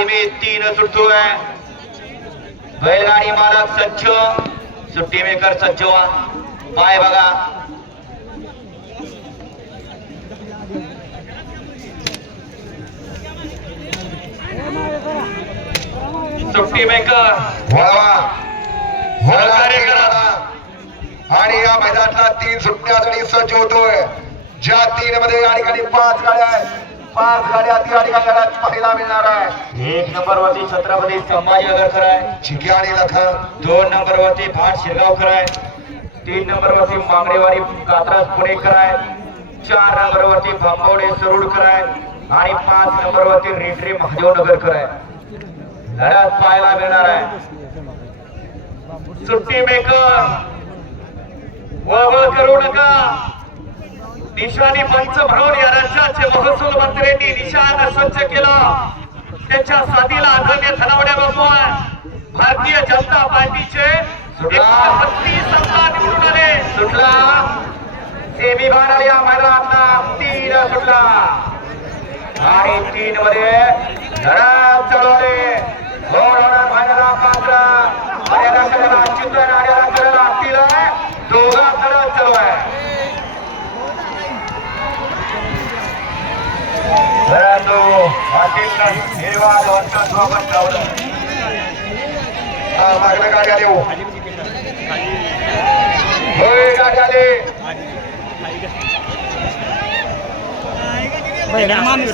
सीमेत तीन सुटतोय बैलगाडी मालक सज्ज सुट्टी मेकर व्हा पाय बघा सुट्टी मेकर। वळवा सहकार्य करा. आणि या मैदानातला तीन सुटण्यासाठी सज्ज होतोय ज्या तीन मध्ये या ठिकाणी पाच गाड्या आहेत. पाच गाड्या या ठिकाणी पाहायला मिळणार आहे. एक नंबर वरती छत्रपती संभाजी आगरकर आहे चिक्या आणि लखन. दोन नंबर वरती भाट शिरगावकर आहे तीन नंबर वरती मांगडेवाडी कात्रज पुणेकर आहे चार नंबर वरती भांबवडे सरुडकर आहे आणि पाच नंबर वरती रेड्री महादेव आहे लढत पाहायला मिळणार आहे. सुट्टी मेकर वळवळ करू नका. निशाणी पंच भरून या राज्याचे महसूल मंत्र्यांनी निशाण स्वच्छ केला. त्यांच्या साथीला आदरणीय धनावड्या बाबू भारतीय जनता पार्टीचे बत्तीस आमदार निवडून आले. सुटला? सेमी या मैदानातला तीन सुटला. आणि तीन मध्ये लढत मागणं गाडी आली हो होय, गाडी आली बैल मान